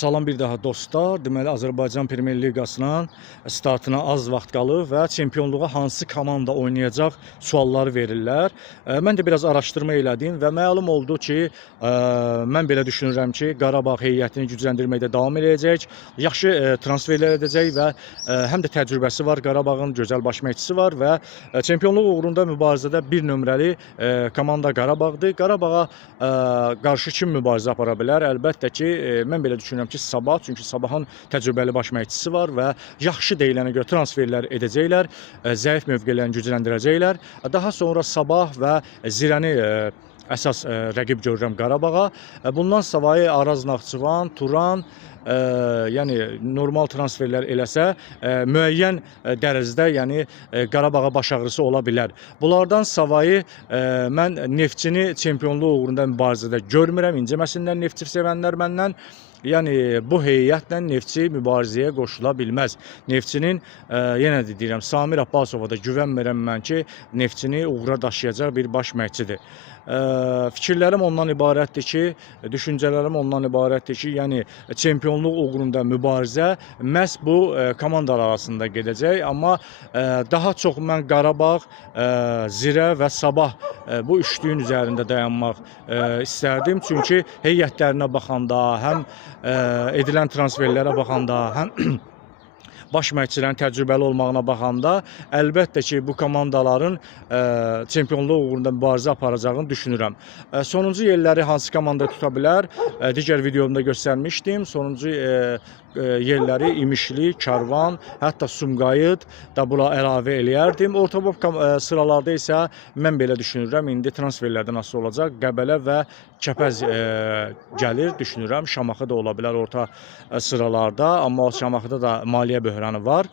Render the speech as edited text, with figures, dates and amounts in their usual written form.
Salam bir daha dostlar. Deməli Azərbaycan Premyer Liqasının startına az vaxt qalıb və çempionluğa hansı komanda oynayacaq sualları verirlər. Mən də biraz araşdırma elədim və məlum oldu ki, mən belə düşünürəm ki, Qarabağ heyətini gücləndirməkdə davam edəcək, yaxşı transferlər edəcək və həm də təcrübəsi var. Qarabağın gözəl baş məşqçisi var və çempionluq uğrunda mübarizədə bir nömrəli komanda Qarabağdır. Qarabağa qarşı kim mübarizə apara bilər? Əlbəttə ki, mən belə düşünürəm ki, Sabah, çünki Sabahın təcrübəli baş məşqçisi var və yaxşı deyilənə görə transferlər edəcəklər, zəif mövqelərini gücləndirəcəklər. Daha sonra Sabah və Zirəni əsas rəqib görürəm Qarabağa. Bundan savayı Araz Naxçıvan, Turan, yəni normal transferlər eləsə, müəyyən dərəcədə yəni Qarabağa baş ağrısı ola bilər. Bunlardan savayı mən Neftçini çempionluq uğrunda mübarizədə görmürəm. İnciməsinlər Neftçi sevənlər məndən. Yəni bu heyətlə Neftçi mübarizəyə qoşula bilməz. Neftçinin yenə də deyirəm, Samir Abbasova da güvənmirəm mən ki, Neftçini uğura daşıyacaq bir baş məşqçidir. Fikirlərim ondan ibarətdir ki, düşüncələrim ondan ibarətdir ki, yəni çempionluq uğrunda mübarizə məhz bu komandalar arasında gedəcək. Amma daha çox mən Qarabağ, Zirə və Sabah bu üçlüyün üzərində dayanmaq istərdim. Çünki heyətlərinə baxanda, həm edilən transferlərə baxanda, həm baş məşqçilərin təcrübəli olmağına baxanda əlbəttə ki, bu komandaların çempionluq uğrunda mübarizə aparacağını düşünürəm. Sonuncu yerləri hansı komanda tuta bilər? Digər videomda göstərmişdim. Sonuncu yerləri İmişli, Karvan, hətta Sumqayıt da bura əlavə eləyərdim. Orta boy sıralarda isə mən belə düşünürəm, indi transferlərdən asılı olacaq. Qəbələ və Kəpəz gəlir, düşünürəm. Şamaxı da ola bilər orta sıralarda, amma o Şamaxıda da maliyyə böhranı var.